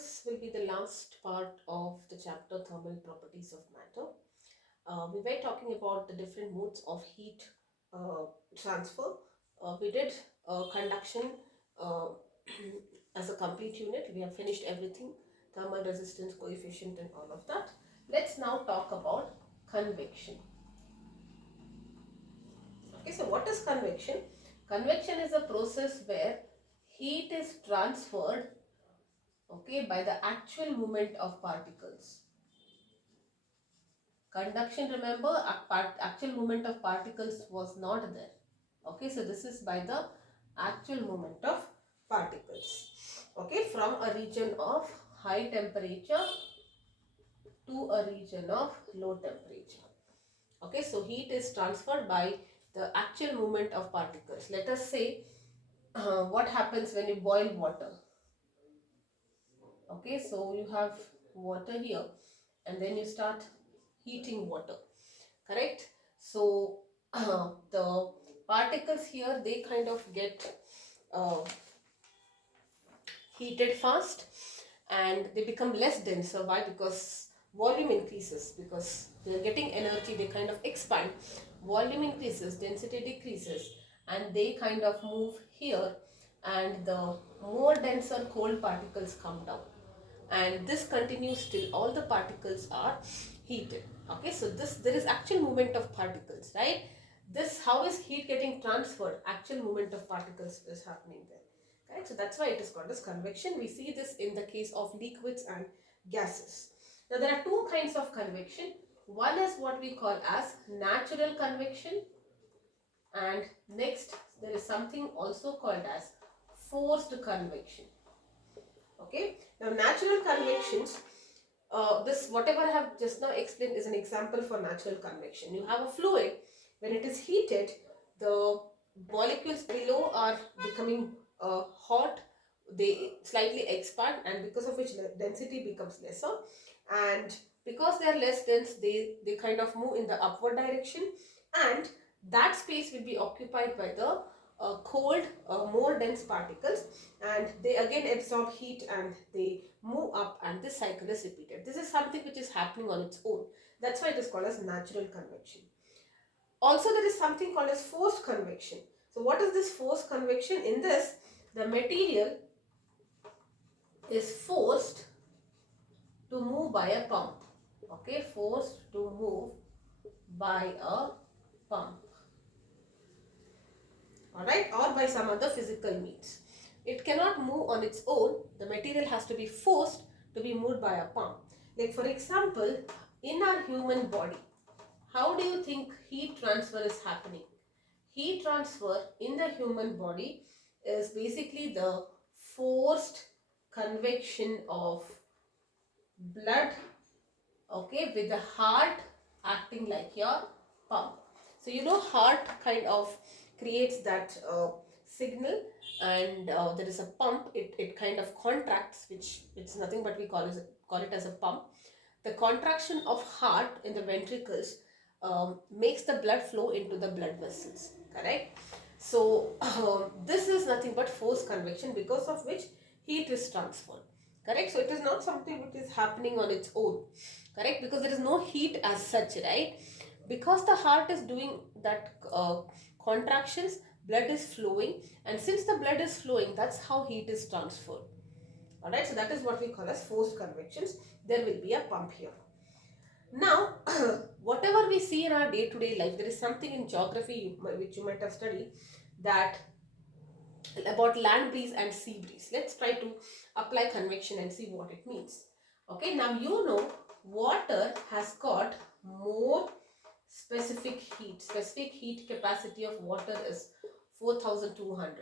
this will be the last part of the chapter Thermal Properties of Matter. We were talking about the different modes of heat uh, transfer. We did conduction uh, as a complete unit. We have finished everything, thermal resistance coefficient and all of that. Let's now talk about convection. Okay, so what is convection? Convection is a process where heat is transferred, okay, by the actual movement of particles. Conduction, remember, actual movement of particles was not there. Okay, so this is by the actual movement of particles. Okay, from a region of high temperature to a region of low temperature. Okay, so heat is transferred by the actual movement of particles. Let us say what happens when you boil water. Okay, so you have water here and then you start heating water, correct? So the particles here, they kind of get uh, heated fast and they become less denser. Why? Because volume increases, because they're getting energy, they kind of expand, volume increases, density decreases, and they kind of move here, and the more denser cold particles come down, and this continues till all the particles are heated. Okay, so this, there is actual movement of particles, right? This, how is heat getting transferred? Actual movement of particles is happening there. Right? So that's why it is called as convection. We see this in the case of liquids and gases. Now there are two kinds of convection. One is what we call as natural convection, and next there is something also called as forced convection. Okay. Now natural convections, this whatever I have just now explained is an example for natural convection. You have a fluid, when it is heated, the molecules below are becoming hot, they slightly expand, and because of which the density becomes lesser, and because they are less dense, they kind of move in the upward direction, and that space will be occupied by the cold, more dense particles, and they again absorb heat and they move up, and this cycle is repeated. This is something which is happening on its own. That's why it is called as natural convection. Also, there is something called as forced convection. So what is this forced convection? In this, the material is forced to move by a pump. Okay, forced to move by a pump. Alright, or by some other physical means. It cannot move on its own. The material has to be forced to be moved by a pump. Like for example, in our human body, how do you think heat transfer is happening? Heat transfer in the human body is basically the forced convection of blood, okay, with the heart acting like your pump. So you know, heart kind of creates that signal, and there is a pump, it kind of contracts, which it's nothing but we call it as a pump. The contraction of heart in the ventricles makes the blood flow into the blood vessels, correct? So this is nothing but forced convection, because of which heat is transferred, correct? So it is not something which is happening on its own, correct? Because there is no heat as such, right? Because the heart is doing that contractions, blood is flowing, and since the blood is flowing, that's how heat is transferred. Alright, so that is what we call as forced convections. There will be a pump here. Now, whatever we see in our day-to-day life, there is something in geography which you might have studied, that about land breeze and sea breeze. Let's try to apply convection and see what it means. Okay, now you know water has got more specific heat. Specific heat capacity of water is 4200,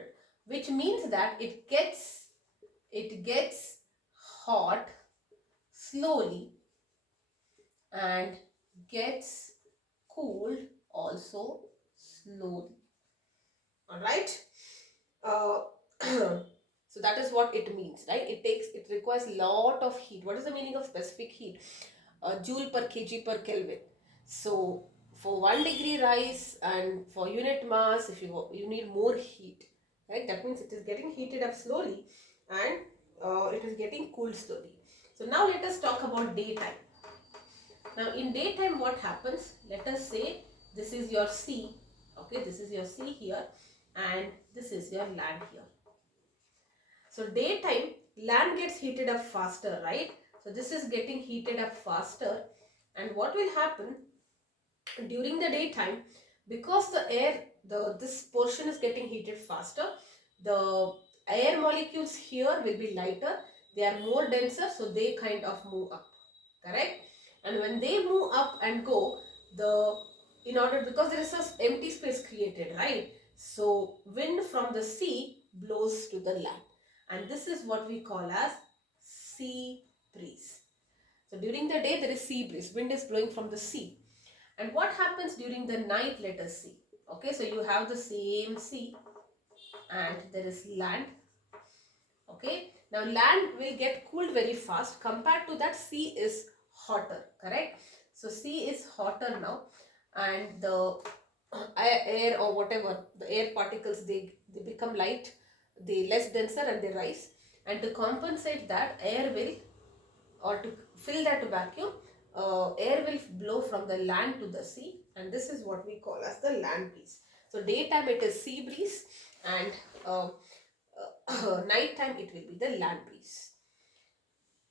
which means that it gets hot slowly and gets cooled also slowly. All right. Uh, so that is what it means, right? It requires lot of heat. What is the meaning of specific heat? Joule per kg per Kelvin. So for 1 degree rise and for unit mass, if you need more heat, right? That means it is getting heated up slowly, and it is getting cooled slowly. So now let us talk about daytime. Now in daytime what happens? Let us say this is your sea. Okay, this is your sea here and this is your land here. So daytime land gets heated up faster, right? So this is getting heated up faster, and what will happen during the daytime, because the air, this portion is getting heated faster, the air molecules here will be lighter, they are more denser, so they kind of move up, correct? And when they move up and go, because there is a empty space created, right? So wind from the sea blows to the land, and this is what we call as sea breeze. So during the day there is sea breeze, wind is blowing from the sea. And what happens during the night, let us see. Okay, so you have the same sea and there is land. Okay, now land will get cooled very fast. Compared to that, sea is hotter, correct? So sea is hotter now, and the air or whatever, the air particles, they become light, they less denser and they rise. And to compensate that, air will, or to fill that vacuum, air will blow from the land to the sea, and this is what we call as the land breeze. So daytime it is sea breeze, and night time it will be the land breeze.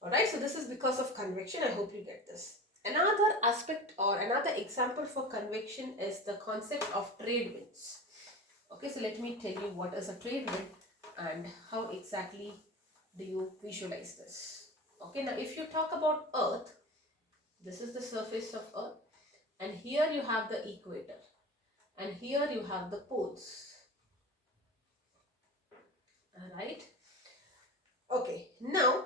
Alright, so this is because of convection. I hope you get this. Another aspect or another example for convection is the concept of trade winds. Okay, so let me tell you what is a trade wind and how exactly do you visualize this. Okay, now if you talk about Earth, this is the surface of Earth, and here you have the equator, and here you have the poles. Alright, okay, now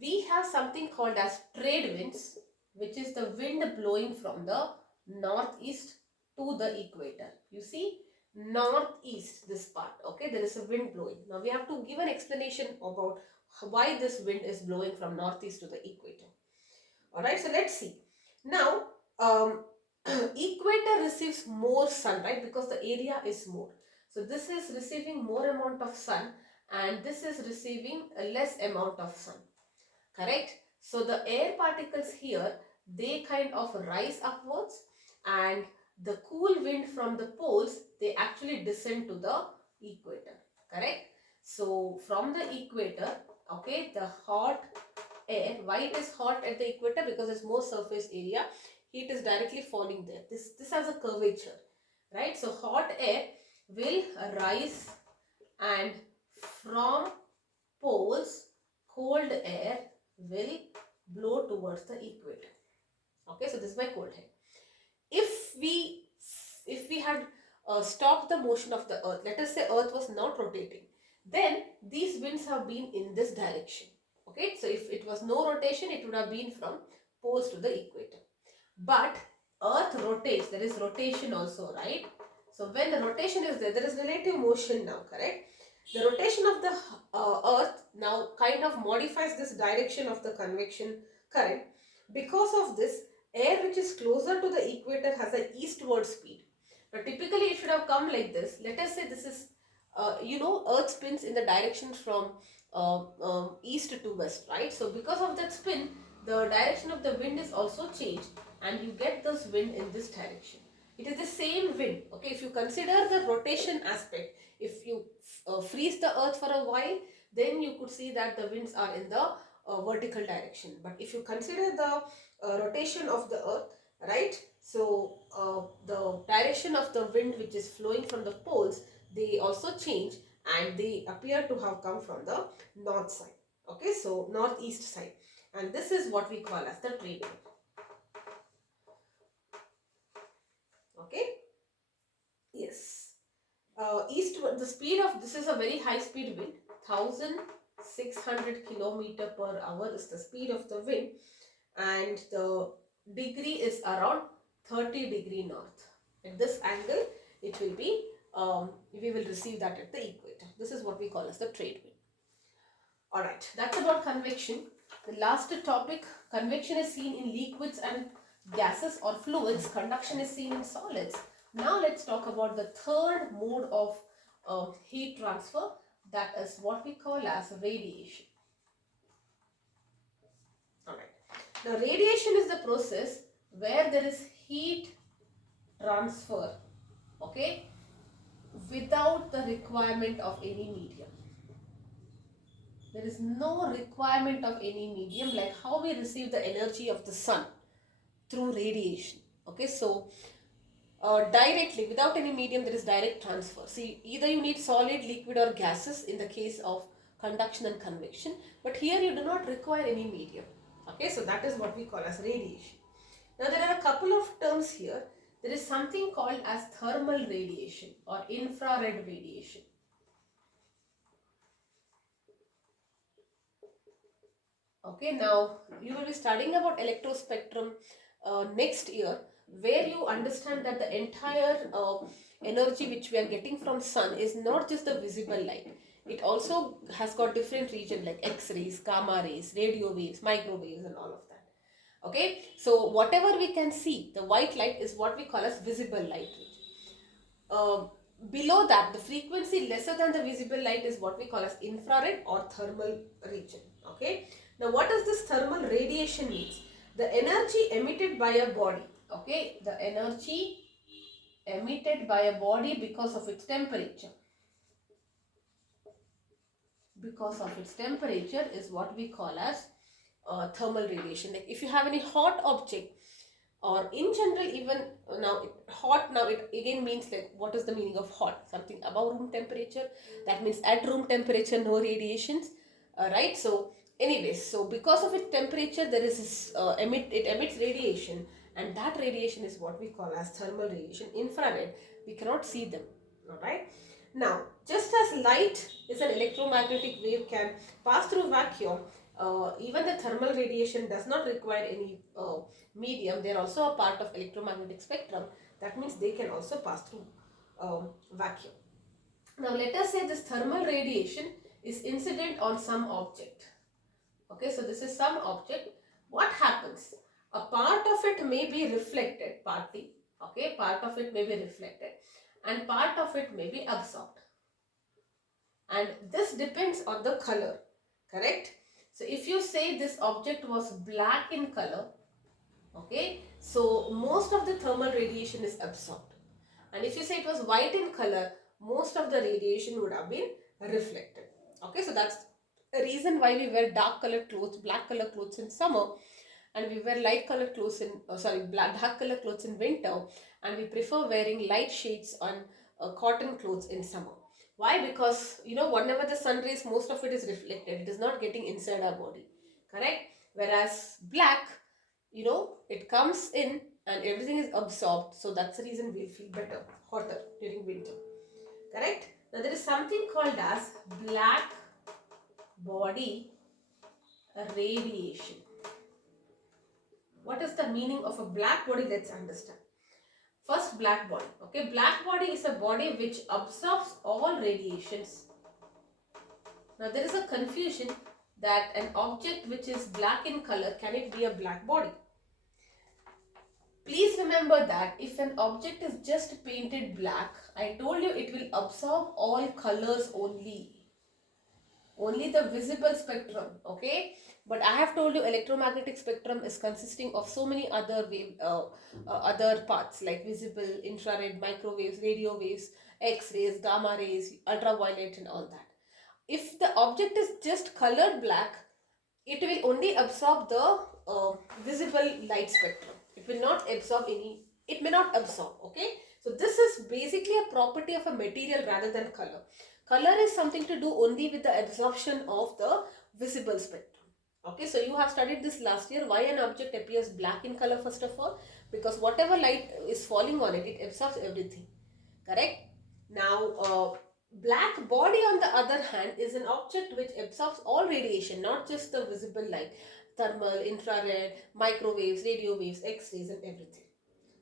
we have something called as trade winds, which is the wind blowing from the northeast to the equator. You see, northeast, this part, okay, there is a wind blowing. Now we have to give an explanation about why this wind is blowing from northeast to the equator. Alright, so let's see. Now, equator receives more sun, right, because the area is more. So this is receiving more amount of sun, and this is receiving a less amount of sun, correct? So the air particles here, they kind of rise upwards, and the cool wind from the poles, they actually descend to the equator, correct? So from the equator, okay, the hot air, why it is hot at the equator? Because there's more surface area, heat is directly falling there. This has a curvature, right? So hot air will rise, and from poles cold air will blow towards the equator. Okay, so this is my cold air. If we had stopped the motion of the earth, let us say earth was not rotating, then these winds have been in this direction. Okay, so if it was no rotation, it would have been from poles to the equator. But earth rotates, there is rotation also, right? So when the rotation is there, there is relative motion now, correct? The rotation of the earth now kind of modifies this direction of the convection current. Because of this, air which is closer to the equator has an eastward speed. Now typically it should have come like this. Let us say this is, earth spins in the direction from east to west, right? So because of that spin, the direction of the wind is also changed, and you get this wind in this direction. It is the same wind. Okay, if you consider the rotation aspect, if you freeze the earth for a while, then you could see that the winds are in the vertical direction. But if you consider the rotation of the earth, right, so the direction of the wind which is flowing from the poles, they also change, and they appear to have come from the north side. Okay, so northeast side, and this is what we call as the trade wind. Okay, yes, eastward, the speed of this is a very high speed wind, 1600 kilometer per hour is the speed of the wind, and the degree is around 30 degree north. At this angle, it will be, we will receive that at the equator. This is what we call as the trade wind. Alright, that's about convection. The last topic, convection is seen in liquids and gases or fluids. Conduction is seen in solids. Now let's talk about the third mode of heat transfer, That is what we call as radiation. Alright. Now radiation is the process where there is heat transfer, okay, without the requirement of any medium. There is no requirement of any medium, like how we receive the energy of the sun through radiation. Okay, so directly without any medium there is direct transfer. See, either you need solid, liquid or gases in the case of conduction and convection, but here you do not require any medium. Okay, so that is what we call as radiation. Now there are a couple of terms here. There is something called as thermal radiation or infrared radiation. Okay, now you will be studying about electrospectrum next year, where you understand that the entire energy which we are getting from sun is not just the visible light. It also has got different region like X-rays, gamma rays, radio waves, microwaves and all of that. Okay, so whatever we can see, the white light is what we call as visible light. Uh, Below that, the frequency lesser than the visible light is what we call as infrared or thermal region. Okay. Now, what does this thermal radiation means? The energy emitted by a body. Okay. The energy emitted by a body because of its temperature. Because of its temperature is what we call as thermal radiation. Like if you have any hot object, or in general, even now hot, now it again means like what is the meaning of hot? Something above room temperature. That means at room temperature no radiations, right? So anyways, so because of its temperature there is this, it emits radiation, and that radiation is what we call as thermal radiation. Infrared, we cannot see them. All right. Now, just as light is an electromagnetic wave can pass through vacuum, even the thermal radiation does not require any medium. They are also a part of electromagnetic spectrum. That means they can also pass through vacuum. Now let us say this thermal radiation is incident on some object. Okay, so this is some object. What happens? A part of it may be reflected partly. Okay, part of it may be reflected and part of it may be absorbed. And this depends on the color, correct? So if you say this object was black in color, okay, so most of the thermal radiation is absorbed. And if you say it was white in color, most of the radiation would have been reflected. Okay, so that's a reason why we wear dark colored clothes, black colored clothes in summer, and we wear light colored clothes in dark colored clothes in winter, and we prefer wearing light shades on cotton clothes in summer. Why? Because whenever the sun rays, most of it is reflected. It is not getting inside our body, correct? Whereas black, it comes in and everything is absorbed. So that's the reason we feel better, hotter during winter, correct? Now there is something called as black body radiation. What is the meaning of a black body? Let's understand. First, black body. Okay, black body is a body which absorbs all radiations. Now there is a confusion that an object which is black in color, can it be a black body? Please remember that if an object is just painted black, I told you it will absorb all colors only the visible spectrum. Okay, but I have told you electromagnetic spectrum is consisting of so many other other parts like visible, infrared, microwaves, radio waves, X-rays, gamma rays, ultraviolet and all that. If the object is just colored black, it will only absorb the visible light spectrum. It will not absorb any, it may not absorb. Okay, so this is basically a property of a material rather than color. Color is something to do only with the absorption of the visible spectrum. Okay, so you have studied this last year, why an object appears black in color. First of all, because whatever light is falling on it, it absorbs everything, correct? Now black body on the other hand is an object which absorbs all radiation, not just the visible light, thermal, infrared, microwaves, radio waves, X-rays and everything.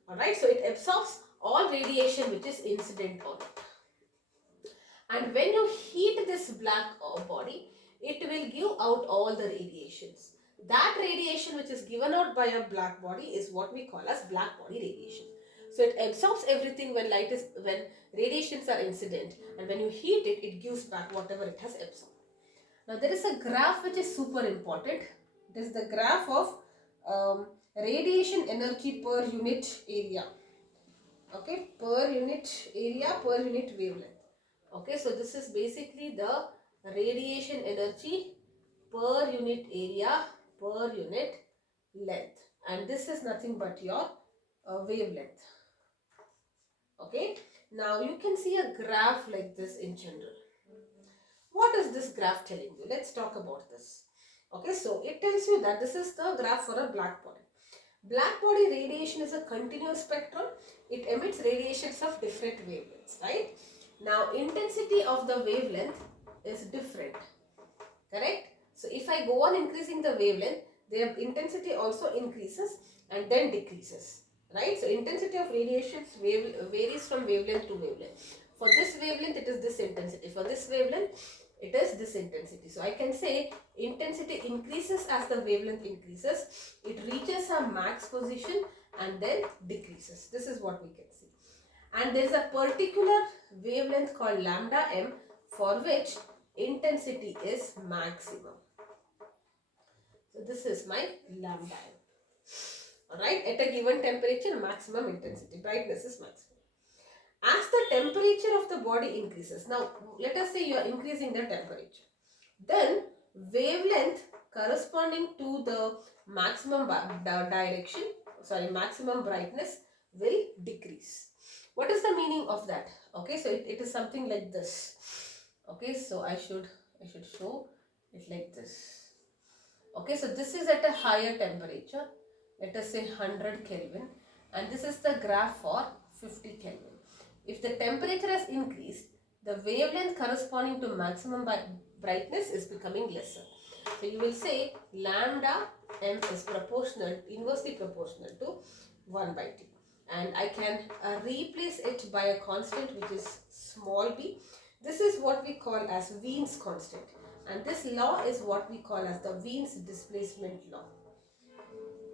Alright, so it absorbs all radiation which is incident on it. And when you heat this black body, it will give out all the radiations. That radiation which is given out by a black body is what we call as black body radiation. So it absorbs everything when Radiations are incident, and when you heat it, it gives back whatever it has absorbed. Now there is a graph which is super important. It is the graph of radiation energy per unit area. Okay, per unit area, per unit wavelength. Okay, so this is basically the radiation energy per unit area, per unit length, and this is nothing but your wavelength. Okay, now you can see a graph like this in general. What is this graph telling you? Let's talk about this. Okay, so it tells you that this is the graph for a black body. Black body radiation is a continuous spectrum. It emits radiations of different wavelengths, right? Now, intensity of the wavelength is different, correct? So, if I go on increasing the wavelength, their intensity also increases and then decreases, right? So, intensity of radiations varies from wavelength to wavelength. For this wavelength, it is this intensity. For this wavelength, it is this intensity. So, I can say intensity increases as the wavelength increases. It reaches a max position and then decreases. This is what we can see. And there is a particular wavelength called lambda m for which intensity is maximum. So this is my lambda m. Alright, at a given temperature, maximum intensity, brightness is maximum. As the temperature of the body increases, now let us say you are increasing the temperature, then wavelength corresponding to the maximum maximum brightness will decrease. What is the meaning of that? Okay, so it is something like this. Okay, so I should show it like this. Okay, so this is at a higher temperature, let us say 100 Kelvin, and this is the graph for 50 Kelvin. If the temperature has increased, the wavelength corresponding to maximum brightness is becoming lesser. So you will say lambda m is inversely proportional to 1 by T. And I can replace it by a constant which is small b. This is what we call as Wien's constant. And this law is what we call as the Wien's displacement law.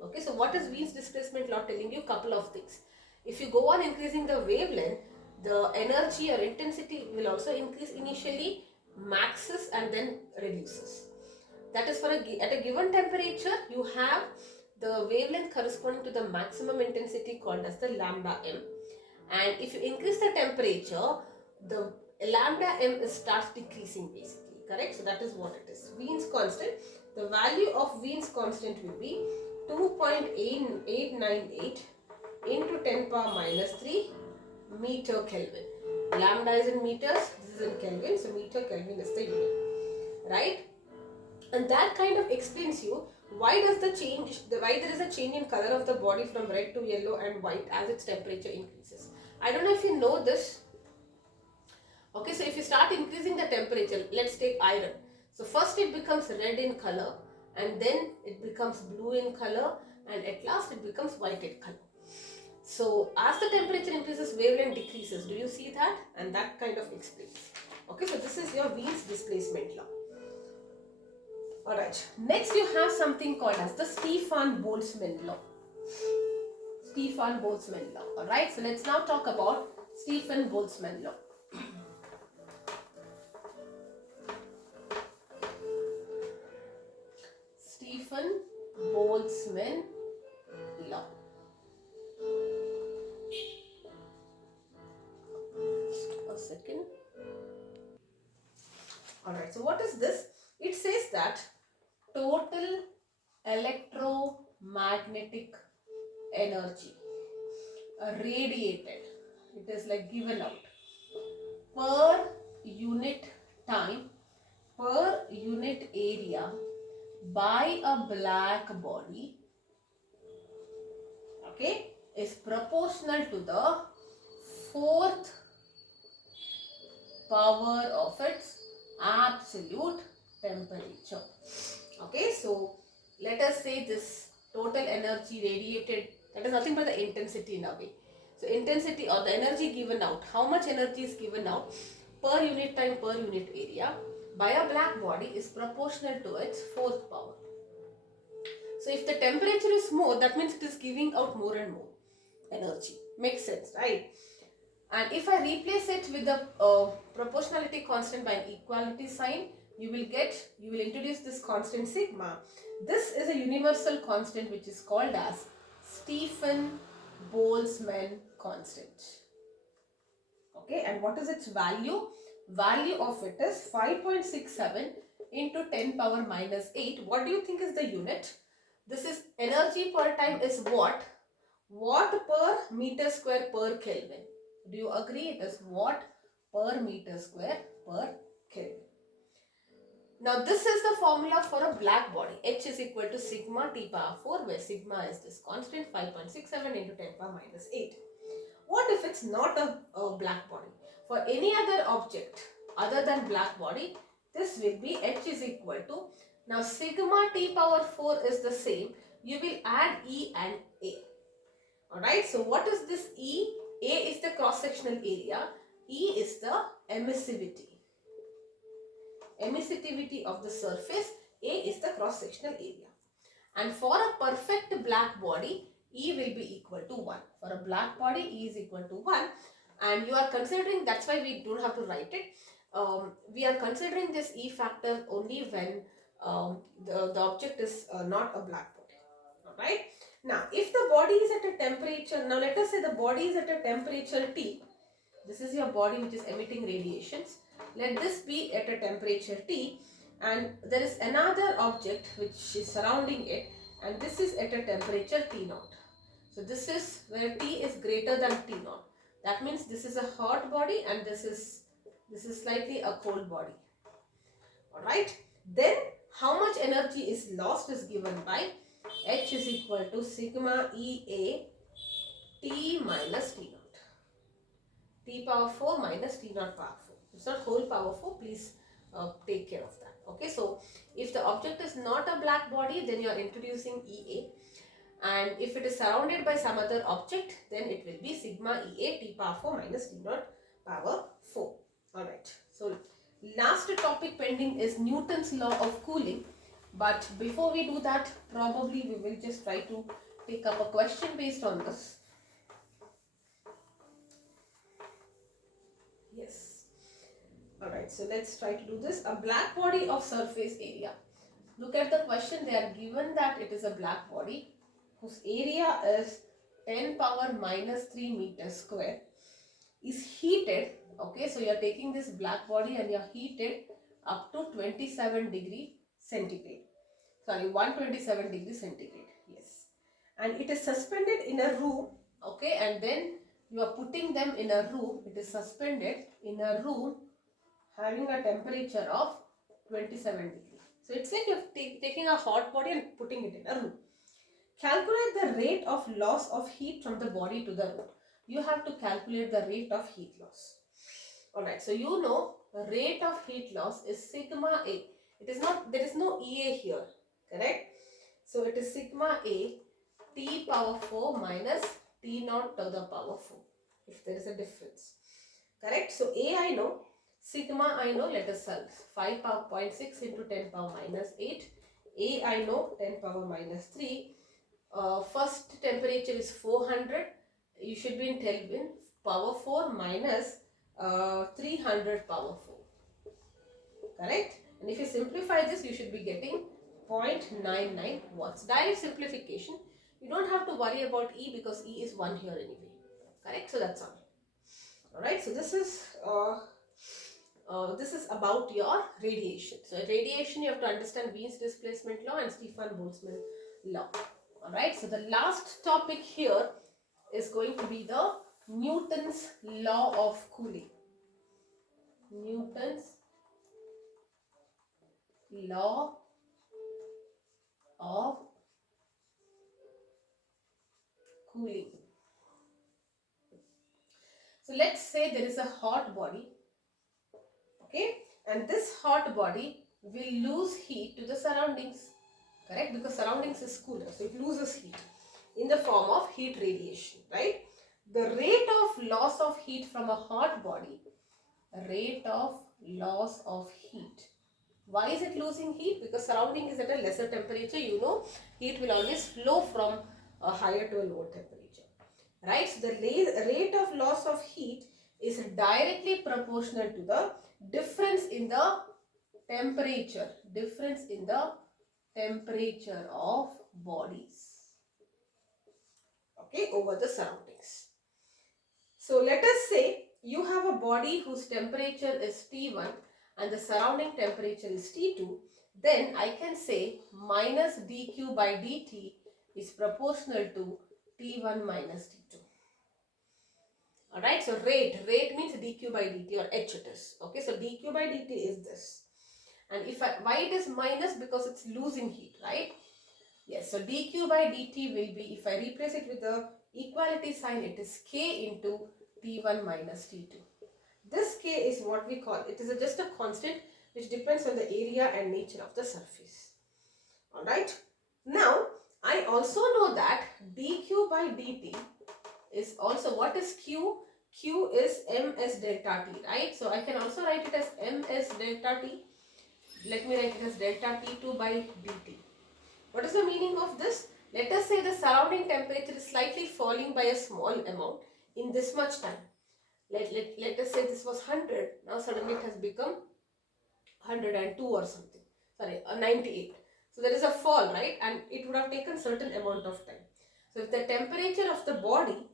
Okay, so what is Wien's displacement law telling you? Couple of things. If you go on increasing the wavelength, the energy or intensity will also increase initially, maxes and then reduces. That is at a given temperature, you have the wavelength corresponding to the maximum intensity called as the lambda m. And if you increase the temperature, the lambda m starts decreasing basically, correct? So that is what it is. Wien's constant, the value of Wien's constant will be 2.898 into 10 power minus 3 meter Kelvin. Lambda is in meters, this is in Kelvin, so meter Kelvin is the unit, right? And that kind of explains you why there is a change in color of the body from red to yellow and white as its temperature increases. I don't know if you know this. Okay, so if you start increasing the temperature, let's take iron. So first it becomes red in color, and then it becomes blue in color, and at last it becomes white in color. So as the temperature increases, wavelength decreases. Do you see that? And that kind of explains. Okay, so this is your Wien's displacement law. Alright, next you have something called as the Stefan-Boltzmann law. Stefan-Boltzmann law. Alright, so let's now talk about Stefan-Boltzmann law. Stefan-Boltzmann law. A second. Alright, so what is this? It says that total electromagnetic energy radiated, it is like given out, per unit time, per unit area by a black body, okay, is proportional to the fourth power of its absolute temperature. Okay, so let us say this total energy radiated, that is nothing but the intensity in a way. So intensity or the energy given out, how much energy is given out per unit time, per unit area by a black body is proportional to its fourth power. So if the temperature is more, that means it is giving out more and more energy. Makes sense, right? And if I replace it with the proportionality constant by an equality sign, you will introduce this constant sigma. This is a universal constant which is called as Stephen-Boltzmann constant. Okay, and what is its value? Value of it is 5.67 into 10 power minus 8. What do you think is the unit? This is energy per time is watt. Watt per meter square per Kelvin. Do you agree? It is watt per meter square per Kelvin. Now this is the formula for a black body. H is equal to sigma T power 4, where sigma is this constant 5.67 into 10 power minus 8. What if it's not a black body? For any other object other than black body, this will be H is equal to, now sigma T power 4 is the same. You will add E and A. Alright, so what is this E? A is the cross-sectional area. E is the emissivity. Emissivity of the surface. A is the cross-sectional area. And for a perfect black body, E will be equal to 1. For a black body, E is equal to 1. And you are considering, that's why we don't have to write it. We are considering this E factor only when the object is not a black body. Alright. Now, if the body is at a temperature, now let us say the body is at a temperature T. This is your body which is emitting radiations. Let this be at a temperature T, and there is another object which is surrounding it, and this is at a temperature T0. So this is where T is greater than T0. That means this is a hot body and this is slightly a cold body. Alright. Then how much energy is lost is given by H is equal to sigma EA T minus T0. T power 4 minus T0 power 4. It's not whole power 4. Please take care of that. Okay. So if the object is not a black body, then you are introducing EA. And if it is surrounded by some other object, then it will be sigma EA T power 4 minus T0 power 4. Alright. So last topic pending is Newton's law of cooling. But before we do that, probably we will just try to take up a question based on this. Yes. Alright, so let's try to do this. A black body of surface area. Look at the question. They are given that it is a black body whose area is 10 power minus 3 meters square, is heated. Okay, so you are taking this black body and you are heated up to 27 degree centigrade. Sorry, 127 degree centigrade. Yes. And it is suspended in a room. Okay, and then you are putting them in a room. It is suspended in a room having a temperature of 27 degree. So it's like you're taking a hot body and putting it in a room. Calculate the rate of loss of heat from the body to the room. You have to calculate the rate of heat loss. Alright, so you know the rate of heat loss is sigma A. It is not, there is no EA here, correct? So it is sigma A T power 4 minus T0 to the power 4, if there is a difference. Correct? So A I know, sigma I know, let us solve. 5.6 into 10 power minus 8. A I know, 10 power minus 3. First temperature is 400. You should be in Kelvin. Power 4 minus 300 power 4. Correct? And if you simplify this, you should be getting 0.99 watts. Direct simplification. You don't have to worry about E because E is 1 here anyway. Correct? So that's all. Alright, so this is about your radiation. So radiation, you have to understand Wien's displacement law and Stephen-Boltzmann law. Alright, so the last topic here is going to be the Newton's law of cooling. Newton's law of cooling. So let's say there is a hot body, okay, and this hot body will lose heat to the surroundings, correct, because surroundings is cooler, so it loses heat in the form of heat radiation, right? The rate of loss of heat from a hot body, rate of loss of heat. Why is it losing heat? Because surrounding is at a lesser temperature. You know, heat will always flow from a higher to a lower temperature. Right? So the rate of loss of heat is directly proportional to the difference in the temperature, of bodies, okay, over the surroundings. So let us say you have a body whose temperature is T1 and the surrounding temperature is T2, then I can say minus dq by dt is proportional to T1 minus T2. Alright, so rate means dq by dt, or h it is. Okay, so dq by dt is this. And why it is minus? Because it's losing heat, right? Yes, so dq by dt will be, if I replace it with the equality sign, it is k into T1 minus T2. This k is what we call, it is just a constant which depends on the area and nature of the surface. Alright, now I also know that dq by dt is also, what is q? Q is ms delta t, right? So I can also write it as ms delta t. Let me write it as delta T2 by dt. What is the meaning of this? Let us say the surrounding temperature is slightly falling by a small amount in this much time. Let us say this was 100, now suddenly it has become 102 or something. Sorry, 98. So there is a fall, right? And it would have taken certain amount of time. So if the temperature of the body,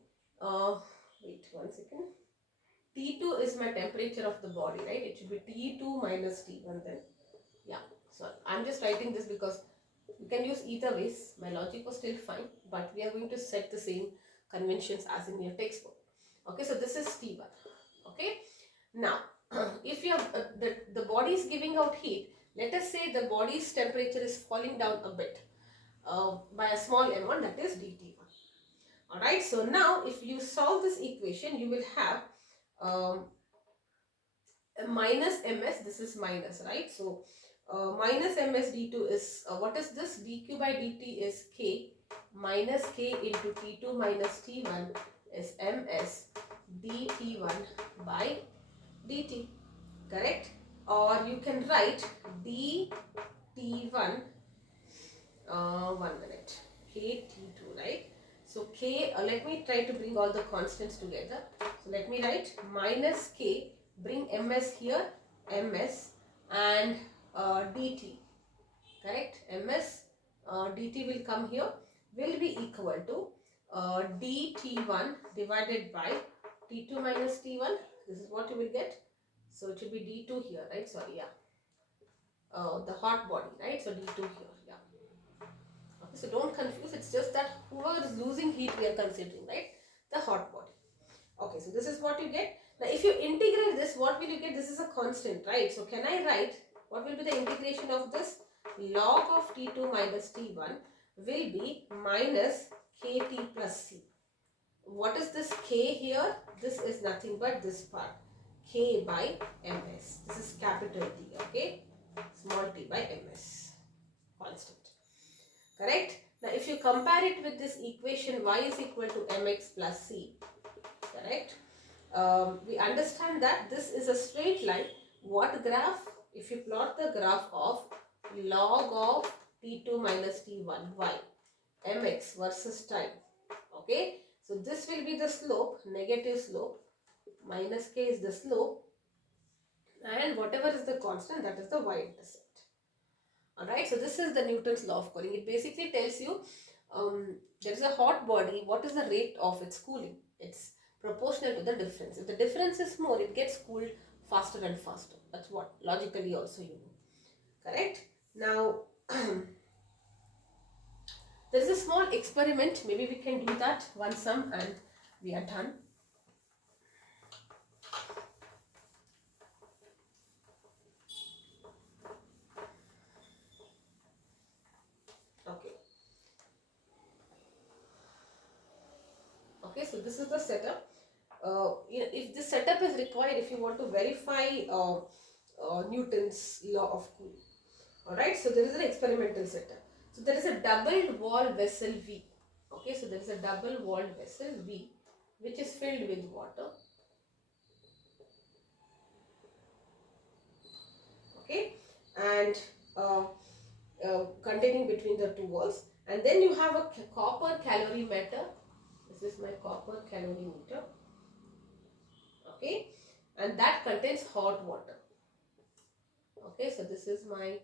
wait one second. T2 is my temperature of the body, right? It should be T2 minus T1 then. Yeah, so I'm just writing this because you can use either ways. My logic was still fine, but we are going to set the same conventions as in your textbook. Okay, so this is T1. Okay, now if you have the body is giving out heat, let us say the body's temperature is falling down a bit by a small amount, that is dT1. Alright, so now if you solve this equation, you will have minus ms, this is minus, right? So minus ms d2 is, what is this? dq by dt is k minus k into t2 minus t1 is ms dt1 by dt, correct? Or you can write dt1, 1 minute, kt2, right? So k, let me try to bring all the constants together. So let me write minus k, bring ms here, ms, and dt, correct? Ms, dt will come here, will be equal to dt1 divided by t2 minus t1. This is what you will get. So it should be d2 here, right? Sorry, yeah. The hot body, right? So d2 here, yeah. Okay, so don't confuse, it's just that whoever is losing heat we are considering, right? The hot body. Okay, so this is what you get. Now if you integrate this, what will you get? This is a constant, right? So can I write, what will be the integration of this? Log of T2 minus T1 will be minus Kt plus C. What is this K here? This is nothing but this part, K by Ms. This is capital T, okay? Small t by Ms, constant. Correct? Now if you compare it with this equation, y is equal to mx plus c, correct? We understand that this is a straight line. What graph? If you plot the graph of log of t2 minus t1, y, mx versus time, okay? So this will be the slope, negative slope, minus k is the slope, and whatever is the constant, that is the y-intercept. Alright, so this is the Newton's law of cooling. It basically tells you there is a hot body, what is the rate of its cooling? It's proportional to the difference. If the difference is more, it gets cooled faster and faster. That's what logically also you know. Correct? Now, there is a small experiment. Maybe we can do that one sum and we are done. Okay. Okay, so this is the setup. If this setup is required, if you want to verify Newton's law of cooling. Alright, so there is an experimental setup. So there is a double wall vessel V. Okay, so there is a double walled vessel V which is filled with water. Okay, and containing between the two walls. And then you have a copper calorimeter. This is my copper calorimeter. okay, and that contains hot water. Okay, so this is my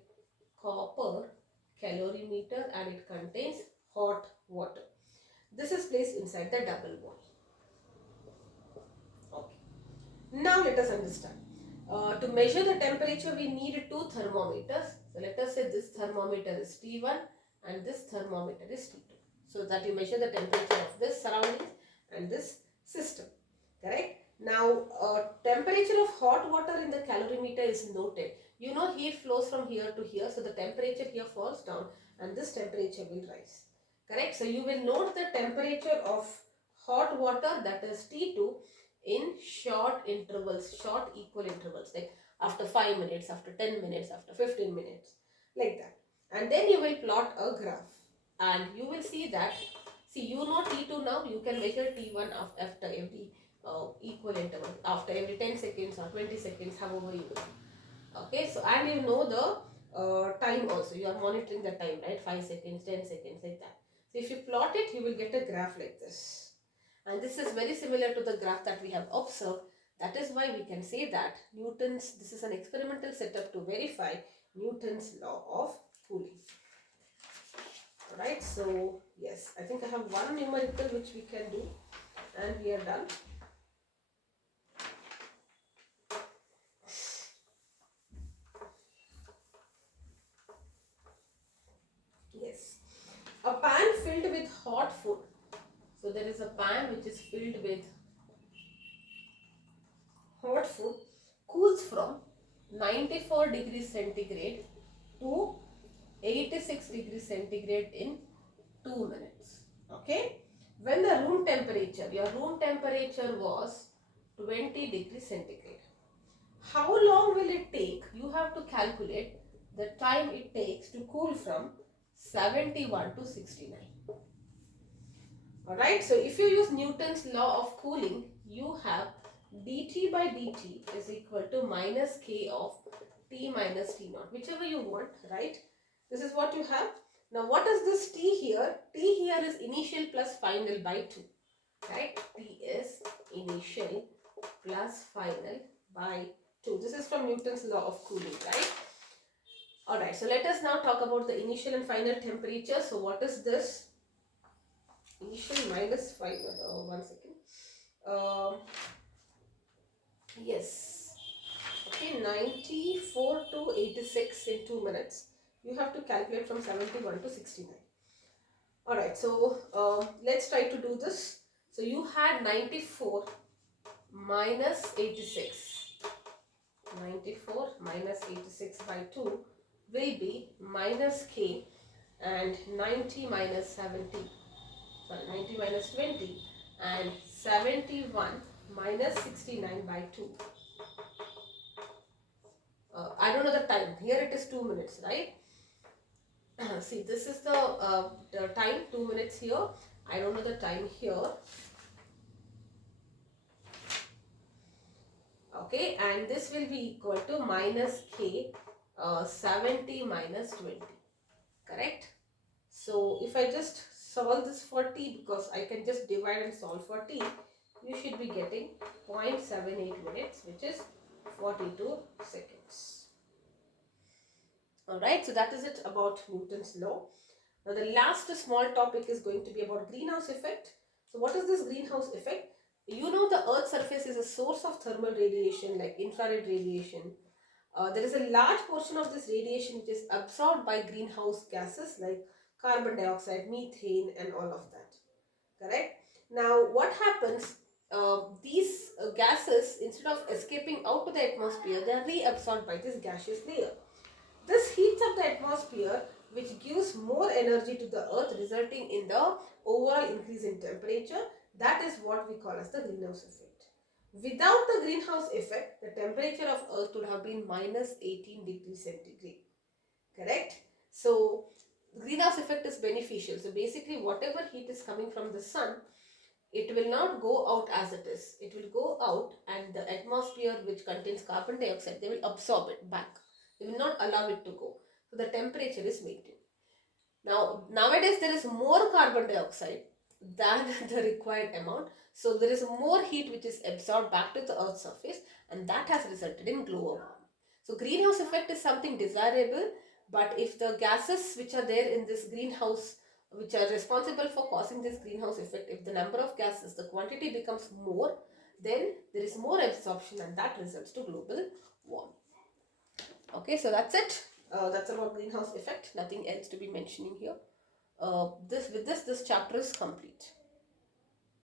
copper calorimeter and it contains hot water. This is placed inside the double wall. Okay. Now let us understand. To measure the temperature, we need two thermometers. So let us say this thermometer is T1 and this thermometer is T2. So that you measure the temperature of this surroundings and this system. Correct? Now, temperature of hot water in the calorimeter is noted. You know heat flows from here to here. So the temperature here falls down and this temperature will rise. Correct? So you will note the temperature of hot water, that is T2, in short intervals, short equal intervals, like after 5 minutes, after 10 minutes, after 15 minutes, like that. And then you will plot a graph and you will see that, see, you know T2 now, you can measure T1 after every equal interval, after every 10 seconds or 20 seconds, however you will. Okay, so and you know the time also, you are monitoring the time, right? 5 seconds, 10 seconds, like that. So if you plot it, you will get a graph like this. And this is very similar to the graph that we have observed. That is why we can say that this is an experimental setup to verify Newton's law of cooling. Alright, so yes, I think I have one numerical which we can do and we are done. Yes, a pan filled with hot food. So there is a pan which is filled with hot food, cools from 94 degrees centigrade to 86 degrees centigrade in 2 minutes. Okay. When the room temperature, your room temperature was 20 degrees centigrade. How long will it take? You have to calculate the time it takes to cool from 71 to 69. Alright, so if you use Newton's law of cooling, you have dt by dt is equal to minus k of T minus T naught, whichever you want, right? This is what you have. Now what is this T here? T here is initial plus final by 2, right? T is initial plus final by 2. This is from Newton's law of cooling, right? Alright, so let us now talk about the initial and final temperature. So what is this? Initial minus final, one second. Yes, okay, 94 to 86 in 2 minutes. You have to calculate from 71 to 69. Alright, so let's try to do this. So you had 94 minus 86. 94 minus 86 by 2 will be minus k, and 90 minus 70, sorry, 90 minus 20, and 71 minus 69 by 2. I don't know the time. Here it is 2 minutes, right? See, this is the time, 2 minutes here. I don't know the time here. Okay, and this will be equal to minus k, 70 minus 20. Correct? So, if I just solve this for t, because I can just divide and solve for t, you should be getting 0.78 minutes, which is 42 seconds. Alright, so that is it about Newton's law. Now the last small topic is going to be about greenhouse effect. So what is this greenhouse effect? You know the Earth's surface is a source of thermal radiation like infrared radiation. There is a large portion of this radiation which is absorbed by greenhouse gases like carbon dioxide, methane and all of that. Correct? Now what happens, these gases, instead of escaping out to the atmosphere, they are reabsorbed by this gaseous layer. This heats up the atmosphere, which gives more energy to the earth, resulting in the overall increase in temperature. That is what we call as the greenhouse effect. Without the greenhouse effect, the temperature of earth would have been minus 18 degrees centigrade. Correct? So, greenhouse effect is beneficial. So, basically whatever heat is coming from the sun, it will not go out as it is. It will go out, and the atmosphere which contains carbon dioxide, they will absorb it back. They will not allow it to go. So the temperature is maintained. Now, nowadays there is more carbon dioxide than the required amount. So there is more heat which is absorbed back to the Earth's surface, and that has resulted in global warming. So greenhouse effect is something desirable, but if the gases which are there in this greenhouse, which are responsible for causing this greenhouse effect, if the number of gases, the quantity becomes more, then there is more absorption, and that results to global warming. Okay, so that's it. That's about greenhouse effect. Nothing else to be mentioning here. This chapter is complete.